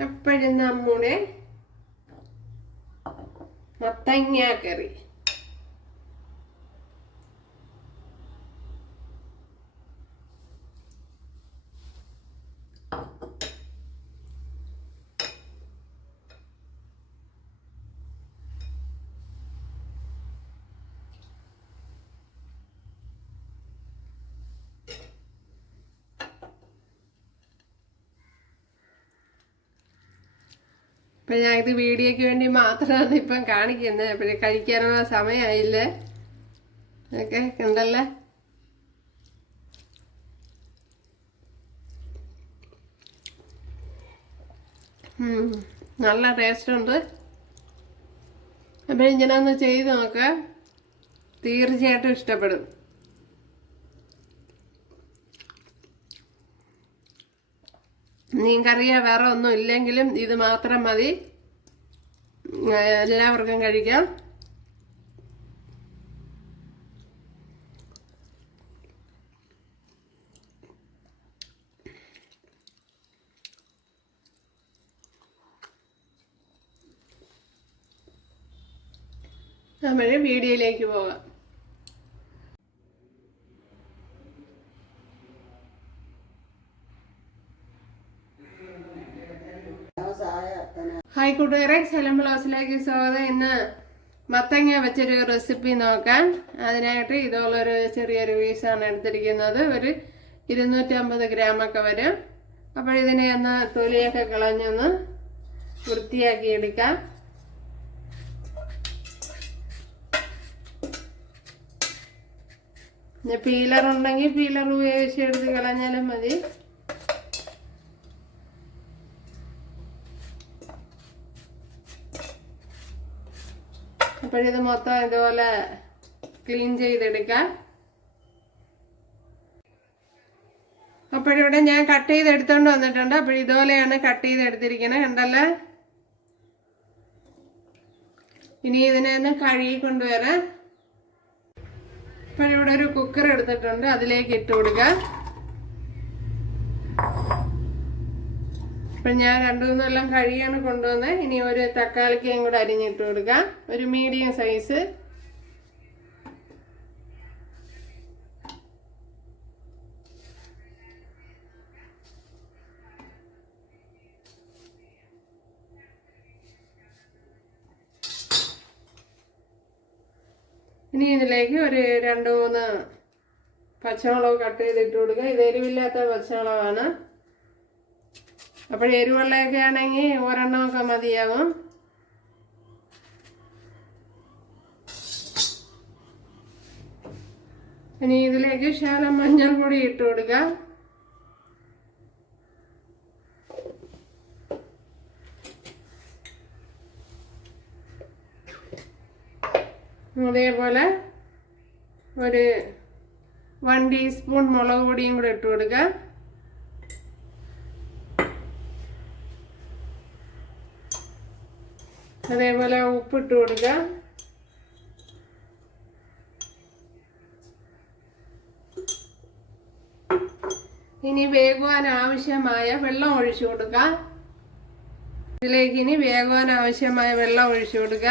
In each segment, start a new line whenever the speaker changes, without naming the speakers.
എപ്പോഴും നമ്മുടെ മത്തങ്ങ കറി ഇപ്പം ഞാൻ ഇത് വീഡിയോയ്ക്ക് വേണ്ടി മാത്രമാണ് ഇപ്പം കാണിക്കുന്നത്. അപ്പം കഴിക്കാനുള്ള സമയമായില്ലേ? ഓക്കെ ഉണ്ടല്ലേ നല്ല ടേസ്റ്റ് ഉണ്ട് അപ്പോൾ ഇങ്ങനെ ഒന്ന് ചെയ്ത് നോക്കാം. തീർച്ചയായിട്ടും ഇഷ്ടപ്പെടും. മീൻകറിയോ വേറെ ഒന്നും ഇല്ലെങ്കിലും ഇത് മാത്രം മതി. എല്ലാവർക്കും കഴിക്കാം. നമ്മൾ വീഡിയോയിലേക്ക് പോകാം. ഹായ് കൂട്ടുകാരെ സ്ഥലം ബ്ലൗസിലേക്ക് സ്വാഗതം. ഇന്ന് മത്തങ്ങ വെച്ചൊരു റെസിപ്പി നോക്കാം. അതിനായിട്ട് ഇതുപോലൊരു ചെറിയൊരു പീസാണ് എടുത്തിരിക്കുന്നത്. ഒരു ഇരുന്നൂറ്റമ്പത് ഗ്രാമൊക്കെ വരും. അപ്പോൾ ഇതിനെ ഒന്ന് തൊലിയൊക്കെ കളഞ്ഞൊന്ന് വൃത്തിയാക്കി എടുക്കാം. പിന്നെ പീലർ ഉണ്ടെങ്കിൽ പീലർ ഉപയോഗിച്ച് എടുത്ത് കളഞ്ഞാലും മതി. അപ്പോഴിത് മൊത്തം ഇതുപോലെ ക്ലീൻ ചെയ്തെടുക്കാം. അപ്പോഴിവിടെ ഞാൻ കട്ട് ചെയ്ത് എടുത്തോണ്ട് വന്നിട്ടുണ്ട്. അപ്പോൾ ഇതുപോലെയാണ് കട്ട് ചെയ്ത് എടുത്തിരിക്കുന്നത് കണ്ടല്ലേ? ഇനി ഇതിനെ ഒന്ന് കഴുകി കൊണ്ടുവരാം. അപ്പോഴിവിടെ ഒരു കുക്കർ എടുത്തിട്ടുണ്ട്. അതിലേക്ക് ഇട്ട് കൊടുക്കാം. ഇപ്പം ഞാൻ രണ്ടു മൂന്നെല്ലാം കഴിയാണ് കൊണ്ടുവന്ന്. ഇനി ഒരു തക്കാളിക്കയും കൂടെ അരിഞ്ഞിട്ട് കൊടുക്കാം. ഒരു മീഡിയം സൈസ് ഇനി ഇതിലേക്ക് ഒരു രണ്ട് മൂന്ന് പച്ചമുളക് കട്ട് ചെയ്തിട്ട് കൊടുക്കുക ഇത് എരിവില്ലാത്ത പച്ചമുളകാണ്. അപ്പോൾ എരിവെള്ളയൊക്കെ ആണെങ്കിൽ ഒരെണ്ണമൊക്കെ മതിയാവും. ഇനി ഇതിലേക്ക് ശാലം മഞ്ഞൾപ്പൊടി ഇട്ട് കൊടുക്കുക അതേപോലെ ഒരു വൺ ടീസ്പൂൺ മുളക് പൊടിയും കൂടെ ഇട്ട് കൊടുക്കുക അതേപോലെ ഉപ്പിട്ട് കൊടുക്കുക ഇനി വേകുവാൻ ആവശ്യമായ വെള്ളം ഒഴിച്ചു കൊടുക്കുക ഇതിലേക്ക് ഇനി വേകുവാൻ ആവശ്യമായ വെള്ളം ഒഴിച്ചു കൊടുക്കുക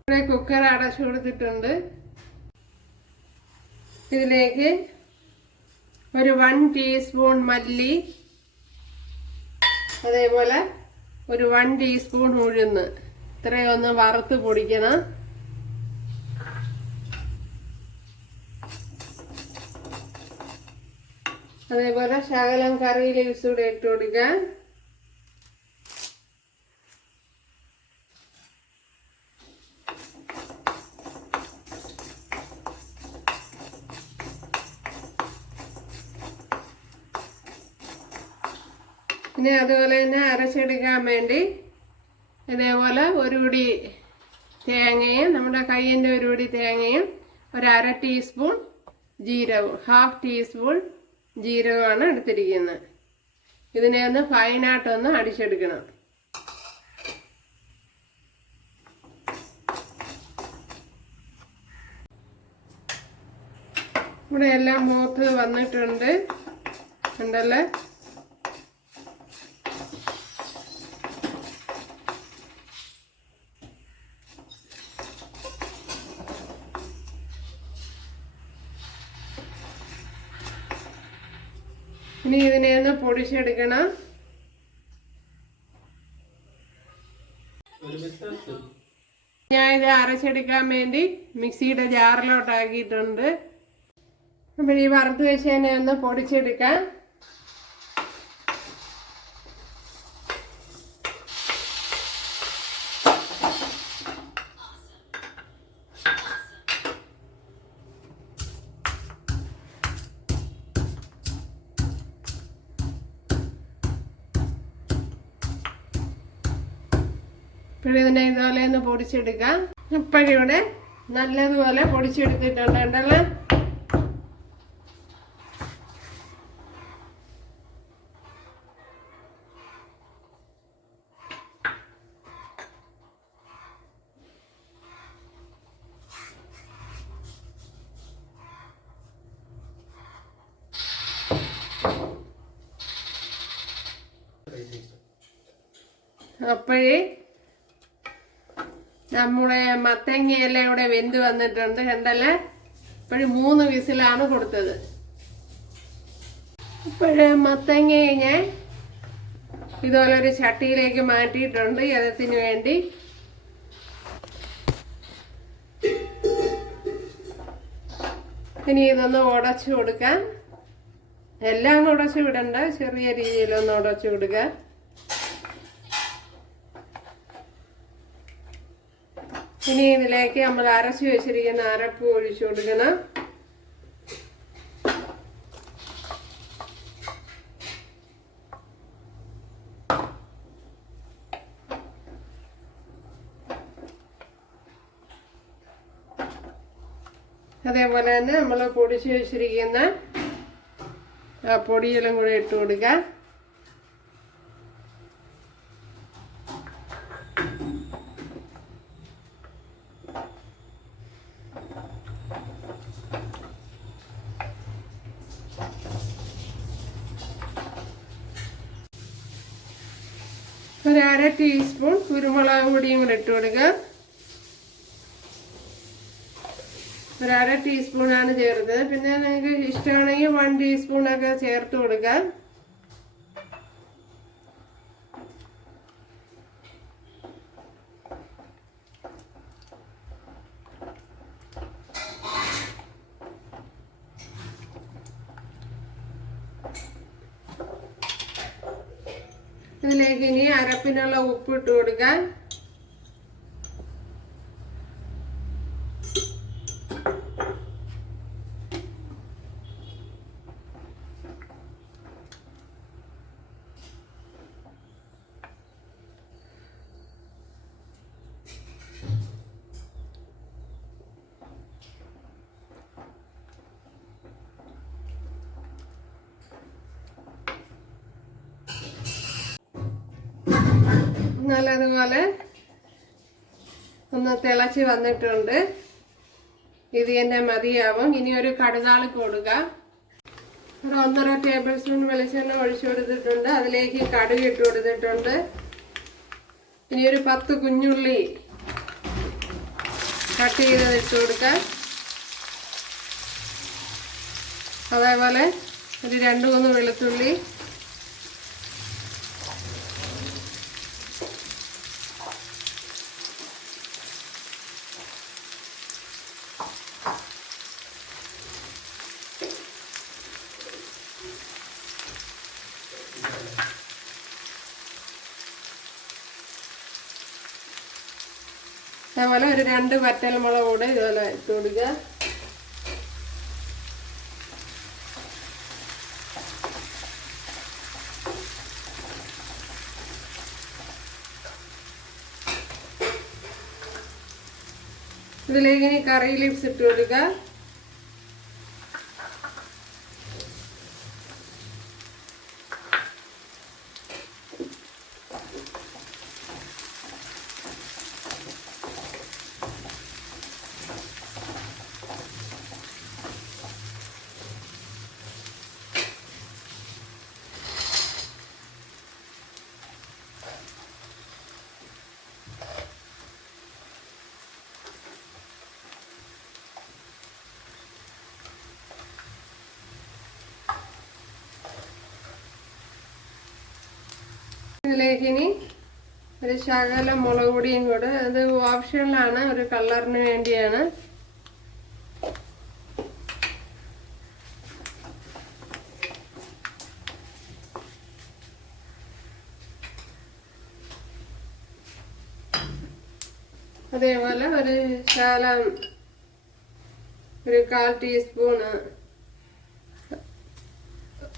ഇവിടെ കുക്കർ അടച്ചു കൊടുത്തിട്ടുണ്ട്. ഇതിലേക്ക് ഒരു വൺ ടീസ്പൂൺ മല്ലി അതേപോലെ ഒരു വൺ ടീസ്പൂൺ ഉഴുന്ന്. ഇത്രയും ഒന്ന് വറുത്ത് പൊടിക്കണം. അതേപോലെ ശകലം കറിയിൽ യൂസ് കൂടെ ഇട്ട് കൊടുക്കാം. ഇനി അതുപോലെ തന്നെ അരച്ചെടുക്കാൻ വേണ്ടി ഇതേപോലെ ഒരു പിടി തേങ്ങയും നമ്മുടെ കയ്യിന്റെ ഒരു പിടി തേങ്ങയും ഒരു അര ടീസ്പൂൺ ജീരകവും ഹാഫ് ടീസ്പൂൺ ജീരകമാണ് എടുത്തിരിക്കുന്നത്. ഇതിനെ ഒന്ന് ഫൈനായിട്ടൊന്ന് അടിച്ചെടുക്കണം. ഇവിടെ എല്ലാം മൂത്ത് വന്നിട്ടുണ്ട്. ഉണ്ടല്ലേ ഇനി ഇതിനെ ഒന്ന് പൊടിച്ചെടുക്കണം ഞാൻ ഇത് അരച്ചെടുക്കാൻ വേണ്ടി മിക്സിയുടെ ജാറിലോട്ടാക്കിയിട്ടുണ്ട്. അപ്പോൾ ഈ വറുത്ത് വെച്ചതിനെ ഒന്ന് പൊടിച്ചെടുക്കാം ഇപ്പോഴിതിനെ ഇതുപോലെ ഒന്ന് പൊടിച്ചെടുക്കാം. ഇപ്പോഴിവിടെ നല്ലതുപോലെ പൊടിച്ചെടുത്തിട്ടുണ്ട് ഉണ്ടല്ലോ അപ്പോഴേ നമ്മുടെ മത്തങ്ങയെല്ലാം ഇവിടെ വെന്ത് വന്നിട്ടുണ്ട് കണ്ടല്ലേ? ഇപ്പോഴും മൂന്ന് വിസിലാണ് കൊടുത്തത്. ഇപ്പോഴേ മത്തങ്ങയെ ഞാൻ ഇതുപോലെ ഒരു ചട്ടിയിലേക്ക് മാറ്റിയിട്ടുണ്ട് യഥത്തിന് വേണ്ടി. ഇനി ഇതൊന്ന് ഉടച്ചു കൊടുക്കാം. എല്ലാം ഉടച്ചു വിടണ്ട ചെറിയ രീതിയിലൊന്ന് ഉടച്ചു കൊടുക്കുക ഇനി ഇതിലേക്ക് നമ്മൾ അരച്ചു വെച്ചിരിക്കുന്ന അരപ്പ് ഒഴിച്ചു കൊടുക്കണം. അതേപോലെ തന്നെ നമ്മൾ പൊടിച്ചു വെച്ചിരിക്കുന്ന ആ പൊടിയെല്ലാം കൂടെ ഇട്ട് കൊടുക്കുക ഒരു അര ടീസ്പൂൺ കുരുമുളക് പൊടിയും കൂടെ ഇട്ട് കൊടുക്കുക. ഒരു അര ടീസ്പൂണാണ് ചേർത്തത്. പിന്നെ നിങ്ങൾക്ക് ഇഷ്ടമാണെങ്കിൽ വൺ ടീസ്പൂണൊക്കെ ചേർത്ത് കൊടുക്കാം ഇതിലേക്ക് ഇനി അരപ്പിനുള്ള ഉപ്പ് ഇട്ട് നല്ലതുപോലെ ഒന്ന് തിളച്ച് വന്നിട്ടുണ്ട്. ഇത് തന്നെ മതിയാവും. ഇനി ഒരു കടുകാൾ കൊടുക്കുക ഒരു ഒന്നര ടേബിൾ സ്പൂൺ വെളിച്ചെണ്ണ ഒഴിച്ചു കൊടുത്തിട്ടുണ്ട്. അതിലേക്ക് കടുക് ഇട്ട് കൊടുത്തിട്ടുണ്ട്. ഇനി ഒരു പത്ത് കുഞ്ഞുള്ളി കട്ട് ചെയ്തത് ഇട്ട് കൊടുക്കാം. അതേപോലെ ഒരു രണ്ട് മൂന്ന് വെളുത്തുള്ളി അതേപോലെ ഒരു രണ്ട് വറ്റൽ മുളക് കൂടെ ഇതുപോലെ ഇട്ട് കൊടുക്കുക. ഇതിലേക്ക് ഇനി കറി ലീവ്സ് ഇട്ട് കൊടുക്കുക. ഇതിലേക്ക് ഇനി ഒരു ശകലം മുളക് പൊടിയും കൂടെ. അത് ഓപ്ഷനിലാണ് ഒരു കളറിന് വേണ്ടിയാണ്. അതേപോലെ ഒരു ശകലം ഒരു കാൽ ടീസ്പൂണ്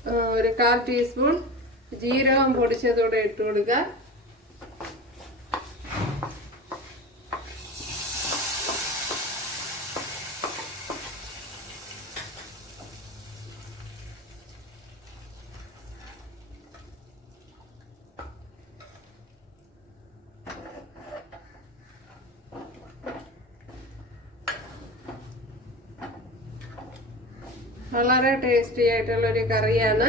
ആ, ഒരു കാൽ ടീസ്പൂൺ ജീരകം പൊടിച്ചതോടെ ഇട്ട് കൊടുക്കുക വളരെ ടേസ്റ്റി ആയിട്ടുള്ള ഒരു കറിയാണ്.